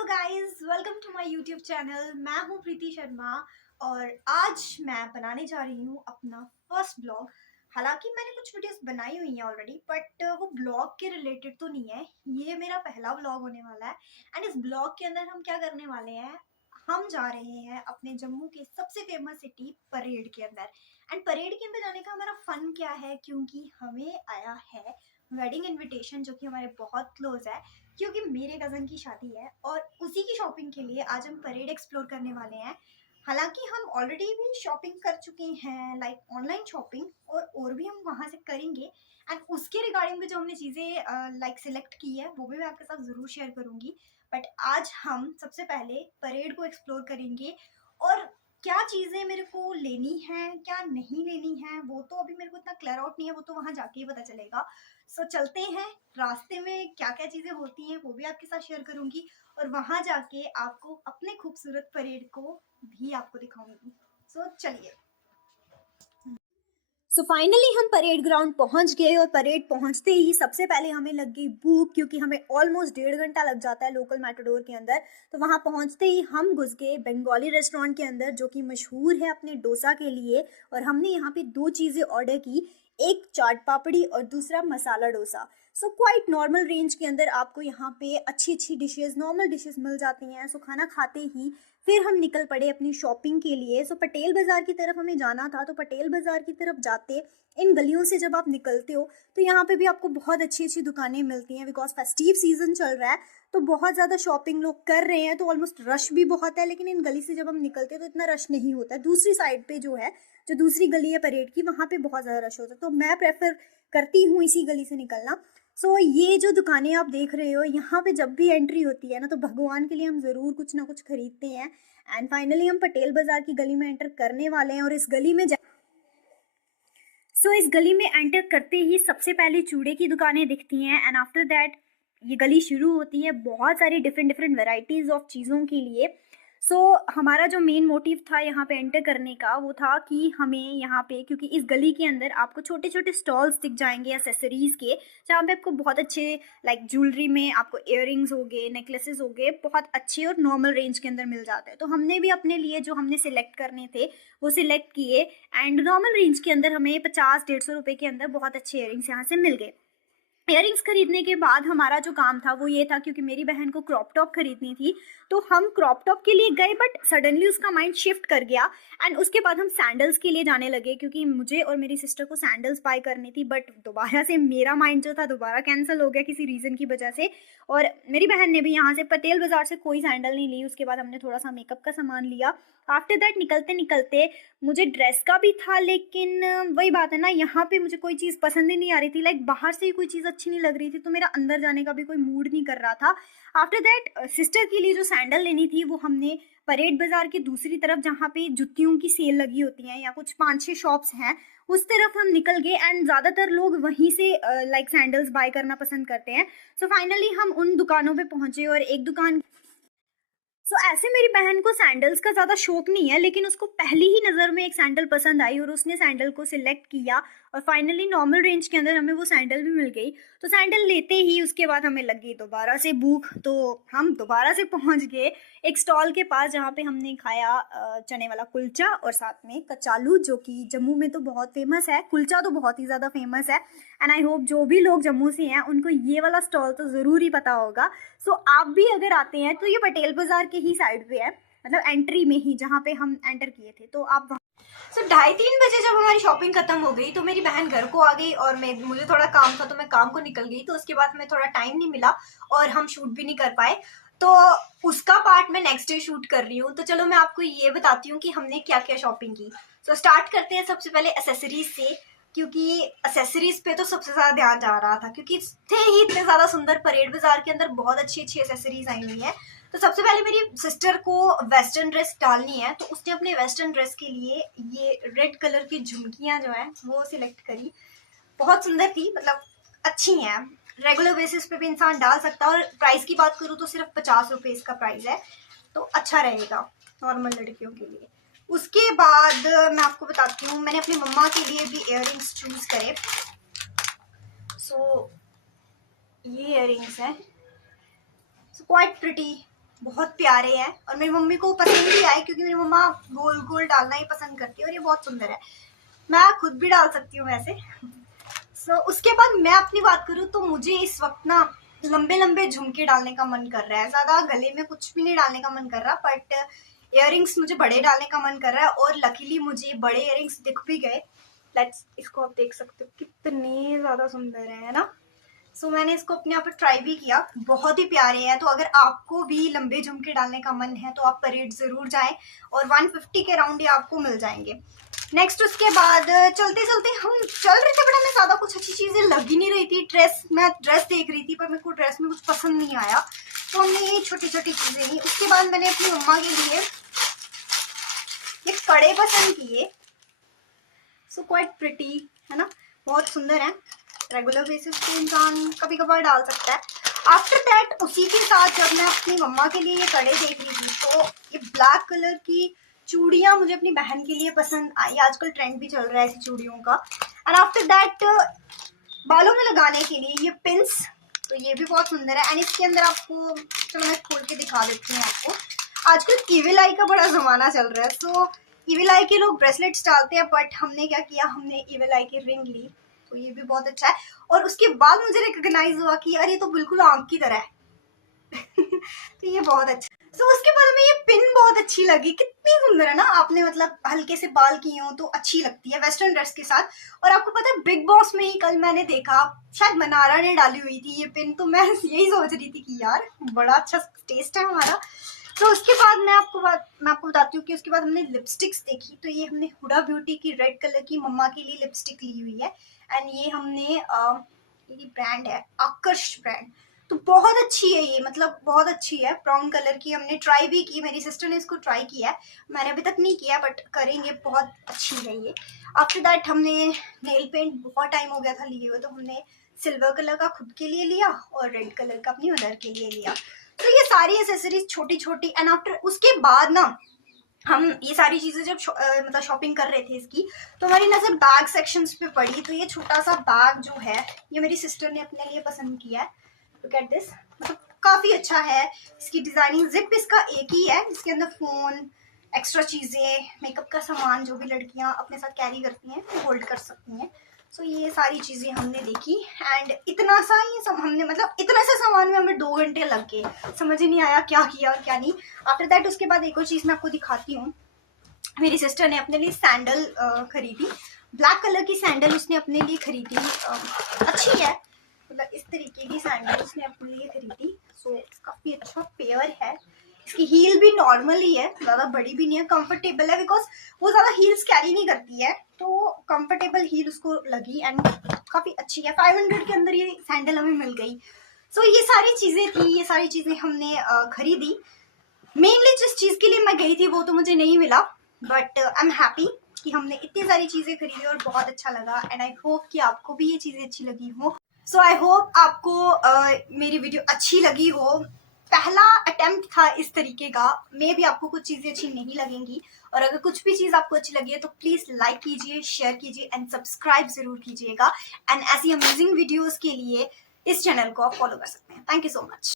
Hello guys, welcome to my YouTube channel. मैं हूं प्रीति शर्मा और आज मैं बनाने जा रही हूं अपना फर्स्ट ब्लॉग। हालांकि मैंने कुछ वीडियोस बनाई हुई हैं ऑलरेडी, बट वो ब्लॉग के रिलेटेड तो नहीं है। ये मेरा पहला ब्लॉग होने वाला है एंड इस ब्लॉग के अंदर हम क्या करने वाले हैं, हम जा रहे हैं अपने जम्मू के सबसे फेमस सिटी परेड के अंदर। एंड परेड के अंदर जाने का हमारा फन क्या है, क्योंकि हमें आया है वेडिंग इनविटेशन जो कि हमारे बहुत क्लोज है, क्योंकि मेरे कज़न की शादी है और उसी की शॉपिंग के लिए आज हम परेड एक्सप्लोर करने वाले हैं। हालांकि हम ऑलरेडी भी शॉपिंग कर चुके हैं, लाइक ऑनलाइन शॉपिंग, और भी हम वहाँ से करेंगे। एंड उसके रिगार्डिंग भी जो हमने चीज़ें लाइक सिलेक्ट की है वो भी मैं आपके साथ ज़रूर शेयर करूँगी। बट आज हम सबसे पहले परेड को एक्सप्लोर करेंगे और क्या चीज़ें मेरे को लेनी है क्या नहीं लेनी है वो तो अभी मेरे को इतना क्लियर आउट नहीं है, वो तो वहाँ जाके ही पता चलेगा। सो चलते हैं, रास्ते में क्या क्या चीज़ें होती हैं वो भी आपके साथ शेयर करूंगी और वहां जाके आपको अपने खूबसूरत परेड को भी आपको दिखाऊंगी। सो चलिए। सो फाइनली हम परेड ग्राउंड पहुंच गए और परेड पहुंचते ही सबसे पहले हमें लग गई भूख, क्योंकि हमें ऑलमोस्ट 1.5 घंटा लग जाता है लोकल मेट्रोडोर के अंदर। तो वहां पहुंचते ही हम घुस गए बंगाली रेस्टोरेंट के अंदर जो कि मशहूर है अपने डोसा के लिए। और हमने यहाँ पे 2 चीज़ें ऑर्डर की, एक चाट पापड़ी और दूसरा masala dosa. So quite normal range के अंदर आपको यहाँ पे अच्छी अच्छी डिशेस, नॉर्मल डिशेस मिल जाती हैं। सो खाना खाते ही फिर हम निकल पड़े अपनी शॉपिंग के लिए। सो पटेल बाज़ार की तरफ हमें जाना था, तो पटेल बाज़ार की तरफ जाते इन गलियों से जब आप निकलते हो तो यहाँ पे भी आपको बहुत अच्छी अच्छी दुकानें मिलती हैं, बिकॉज फेस्टिव सीजन चल रहा है तो बहुत ज़्यादा शॉपिंग लोग कर रहे हैं, तो ऑलमोस्ट रश भी बहुत है। लेकिन इन गली से जब हम निकलते हैं तो इतना रश नहीं होता है। दूसरी साइड पे जो है, जो दूसरी गली है परेड की, वहाँ पे बहुत ज़्यादा रश होता है, तो मैं प्रेफर करती हूँ इसी गली से निकलना। सो ये जो दुकानें आप देख रहे हो, यहाँ पे जब भी एंट्री होती है ना तो भगवान के लिए हम ज़रूर कुछ ना कुछ खरीदते हैं। एंड फाइनली हम पटेल बाज़ार की गली में एंटर करने वाले हैं और इस गली में इस गली में एंटर करते ही सबसे पहले चूड़े की दुकानें दिखती हैं एंड आफ्टर दैट ये गली शुरू होती है बहुत सारी डिफरेंट डिफरेंट वेराइटीज़ ऑफ चीज़ों के लिए। हमारा जो मेन मोटिव था यहाँ पे एंटर करने का वो था कि हमें यहाँ पे, क्योंकि इस गली के अंदर आपको छोटे छोटे स्टॉल्स दिख जाएंगे एसेसरीज़ के, जहाँ पे आपको बहुत अच्छे लाइक ज्वेलरी में आपको इयररिंग्स हो गए, नेकलेसेस हो गए, बहुत अच्छे और नॉर्मल रेंज के अंदर मिल जाते हैं। तो हमने भी अपने लिए जो हमने सिलेक्ट करने थे वो सिलेक्ट किए एंड नॉर्मल रेंज के अंदर हमें 50-150 रुपये के अंदर बहुत अच्छे इयररिंग्स यहाँ से मिल गए। इयररिंग्स खरीदने के बाद हमारा जो काम था वो ये था, क्योंकि मेरी बहन को क्रॉप टॉप खरीदनी थी तो हम क्रॉप टॉप के लिए गए, बट सडनली उसका माइंड शिफ्ट कर गया एंड उसके बाद हम सैंडल्स के लिए जाने लगे, क्योंकि मुझे और मेरी सिस्टर को सैंडल्स बाय करनी थी। बट दोबारा से मेरा माइंड जो था दोबारा कैंसिल हो गया किसी रीज़न की वजह से, और मेरी बहन ने भी यहाँ से पटेल बाज़ार से कोई सैंडल नहीं ली। उसके बाद हमने थोड़ा सा मेकअप का सामान लिया। आफ्टर दैट निकलते निकलते मुझे ड्रेस का भी था, लेकिन वही बात है ना, यहाँ पे मुझे कोई चीज़ पसंद ही नहीं आ रही थी, लाइक बाहर से ही कोई चीज़ अच्छी नहीं लग रही थी, तो मेरा अंदर जाने का भी कोई मूड नहीं कर रहा था। आफ्टर दैट सिस्टर के लिए जो सैंडल लेनी थी वो हमने परेड बाज़ार की दूसरी तरफ, जहाँ पे जुतियों की सेल लगी होती हैं या कुछ 5-6 शॉप्स हैं, उस तरफ हम निकल गए एंड ज़्यादातर लोग वहीं से लाइक सैंडल्स बाय करना पसंद करते हैं। सो फाइनली हम उन दुकानों पे पहुँचे और एक दुकान ऐसे मेरी बहन को सैंडल्स का ज़्यादा शौक नहीं है, लेकिन उसको पहली ही नज़र में एक सैंडल पसंद आई और उसने सैंडल को सिलेक्ट किया और फाइनली नॉर्मल रेंज के अंदर हमें वो सैंडल भी मिल गई। तो सैंडल लेते ही उसके बाद हमें लग गई दोबारा से भूख, तो हम दोबारा से पहुंच गए एक स्टॉल के पास जहाँ पे हमने खाया चने वाला कुलचा और साथ में कचालू, जो कि जम्मू में तो बहुत फेमस है। कुलचा तो बहुत ही ज़्यादा फेमस है एंड आई होप जो भी लोग जम्मू से हैं उनको ये वाला स्टॉल तो ज़रूर ही पता होगा। आप भी अगर आते हैं तो ये पटेल बाज़ार के ही साइड पे है, मतलब एंट्री में ही जहाँ पे हम एंटर किए थे, तो आप 2:30-3 बजे जब हमारी शॉपिंग खत्म हो गई तो मेरी बहन घर को आ गई और मुझे थोड़ा काम था तो मैं काम को निकल गई। तो उसके बाद हमें थोड़ा टाइम नहीं मिला और हम शूट भी नहीं कर पाए, तो उसका पार्ट मैं नेक्स्ट डे शूट कर रही हूँ। तो चलो मैं आपको ये बताती हूँ कि हमने क्या क्या शॉपिंग की। स्टार्ट करते हैं सबसे पहले एसेसरीज से, क्योंकि एसेसरीज पे तो सबसे ज़्यादा ध्यान जा रहा था, क्योंकि थे ही इतने ज़्यादा सुंदर। परेड बाज़ार के अंदर बहुत अच्छी अच्छी एसेसरीज आई हुई है। तो सबसे पहले मेरी सिस्टर को वेस्टर्न ड्रेस डालनी है, तो उसने अपने वेस्टर्न ड्रेस के लिए ये रेड कलर की झुमकियाँ जो हैं वो सिलेक्ट करी। बहुत सुंदर थी, मतलब अच्छी हैं, रेगुलर बेसिस पे भी इंसान डाल सकता है। और प्राइस की बात करूँ तो सिर्फ 50 रुपये इसका प्राइस है, तो अच्छा रहेगा नॉर्मल लड़कियों के लिए। उसके बाद मैं आपको बताती हूँ, मैंने अपनी मम्मा के लिए भी इयररिंग्स चूज करे। ये इयररिंग्स हैं, क्वाइट प्रिटी, बहुत प्यारे हैं और मेरी मम्मी को पसंद भी आए क्योंकि मेरी मम्मा गोल गोल डालना ही पसंद करती है और ये बहुत सुंदर है। मैं खुद भी डाल सकती हूँ वैसे। उसके बाद मैं अपनी बात करूँ तो मुझे इस वक्त ना लंबे लंबे झुमके डालने का मन कर रहा है। ज़्यादा गले में कुछ भी नहीं डालने का मन कर रहा, बट इयररिंग्स मुझे बड़े डालने का मन कर रहा है और लकीली मुझे बड़े इयररिंग्स दिख भी गए। इसको आप देख सकते हो कितने ज़्यादा सुंदर है ना। मैंने इसको अपने यहाँ पर ट्राई भी किया, बहुत ही प्यारे हैं। तो अगर आपको भी लंबे झुमके डालने का मन है तो आप परेड ज़रूर जाएं और 150 के राउंड ये आपको मिल जाएंगे। नेक्स्ट उसके बाद चलते चलते हम चल रहे थे, बट हमें ज़्यादा कुछ अच्छी चीज़ें लग ही नहीं रही थी। मैं ड्रेस देख रही थी पर मेरे को ड्रेस में कुछ पसंद नहीं आया, तो हमने ये छोटी छोटी चीज़ें ली। उसके बाद मैंने अपनी मम्मा के लिए ये कड़े पसंद किए। क्वाइट प्रिटी है ना, बहुत सुंदर है। रेगुलर बेसिस पे इंसान कभी कभार डाल सकता है। आफ्टर दैट उसी के साथ जब मैं अपनी मम्मा के लिए ये कड़े देख रही थी तो ये ब्लैक कलर की चूड़ियाँ मुझे अपनी बहन के लिए पसंद आई। आजकल ट्रेंड भी चल रहा है ऐसी चूड़ियों का। एंड आफ्टर दैट बालों में लगाने के लिए ये पिंस, तो ये भी बहुत सुंदर है। एंड इसके अंदर आपको, चलो मैं खोल के दिखा देती हूँ आपको। आजकल इविल आई का बड़ा जमाना चल रहा है, इविल आई के लोग ब्रेसलेट्स डालते हैं, बट हमने क्या किया, हमने इविल आई की रिंग ली। तो ये भी बहुत अच्छा है। और उसके बाद मुझे रिकॉग्नाइज हुआ कि यार ये तो बिल्कुल आंख की तरह है। तो ये बहुत अच्छा। उसके बाद में ये पिन बहुत अच्छी लगी, कितनी सुंदर है ना। आपने मतलब हल्के से बाल किए हो तो अच्छी लगती है वेस्टर्न ड्रेस के साथ। और आपको पता है बिग बॉस में ही कल मैंने देखा, शायद मनारा ने डाली हुई थी ये पिन, तो मैं यही सोच रही थी कि यार बड़ा अच्छा टेस्ट है हमारा। तो उसके बाद मैं आपको बताती हूँ कि उसके बाद हमने लिपस्टिक्स देखी। तो ये हमने हुडा ब्यूटी की रेड कलर की मम्मा के लिए लिपस्टिक ली हुई है। एंड ये हमने ये ब्रांड है आकर्ष ब्रांड, तो बहुत अच्छी है ये, मतलब बहुत अच्छी है। ब्राउन कलर की हमने ट्राई भी की, मेरी सिस्टर ने इसको ट्राई किया है, मैंने अभी तक नहीं किया, बट करेंगे। बहुत अच्छी है ये। आफ्टर दैट हमने नेल पेंट, बहुत टाइम हो गया था लिए हुए, तो हमने सिल्वर कलर का खुद के लिए लिया और रेड कलर का अपनी मदर के लिए लिया। तो ये सारी एसेसरीज छोटी छोटी। एंड आफ्टर उसके बाद ना हम ये सारी चीजें जब मतलब शॉपिंग कर रहे थे इसकी, तो हमारी नजर बैग सेक्शंस पे पड़ी। तो ये छोटा सा बैग जो है ये मेरी सिस्टर ने अपने लिए पसंद किया है। लुक एट दिस, मतलब काफी अच्छा है। इसकी डिजाइनिंग, जिप इसका एक ही है, इसके अंदर फोन, एक्स्ट्रा चीजें, मेकअप का सामान जो भी लड़कियां अपने साथ कैरी करती हैं वो होल्ड कर सकती हैं। ये सारी चीजें हमने देखी। एंड इतना सा ही हमने, मतलब इतना सा सामान में हमें 2 घंटे लग गए, समझ ही नहीं आया क्या किया और क्या नहीं। आफ्टर दैट उसके बाद एक और चीज मैं आपको दिखाती हूँ। मेरी सिस्टर ने अपने लिए सैंडल खरीदी, ब्लैक कलर की सैंडल उसने अपने लिए खरीदी। अच्छी है, मतलब इस तरीके की सैंडल उसने अपने लिए खरीदी। काफी अच्छा पेयर है। इसकी हील भी नॉर्मल ही है, ज्यादा बड़ी भी नहीं है, कंफर्टेबल है, बिकॉज वो ज्यादा हील्स कैरी नहीं करती है, तो कंफर्टेबल हील उसको लगी। एंड काफी अच्छी है। 500 के अंदर ये सैंडल हमें मिल गई। ये सारी चीजें थी, ये सारी चीजें हमने खरीदी। मेनली जिस चीज के लिए मैं गई थी वो तो मुझे नहीं मिला, बट आई एम हैप्पी कि हमने इतनी सारी चीजें खरीदी और बहुत अच्छा लगा। एंड आई होप कि आपको भी ये चीजें अच्छी लगी हो। आई होप आपको मेरी वीडियो अच्छी लगी हो। पहला अटेम्प्ट था इस तरीके का, मे भी आपको कुछ चीजें अच्छी नहीं लगेंगी, और अगर कुछ भी चीज आपको अच्छी लगी है तो प्लीज लाइक कीजिए, शेयर कीजिए एंड सब्सक्राइब जरूर कीजिएगा। एंड ऐसी अमेजिंग वीडियोस के लिए इस चैनल को आप फॉलो कर सकते हैं। Thank you so much.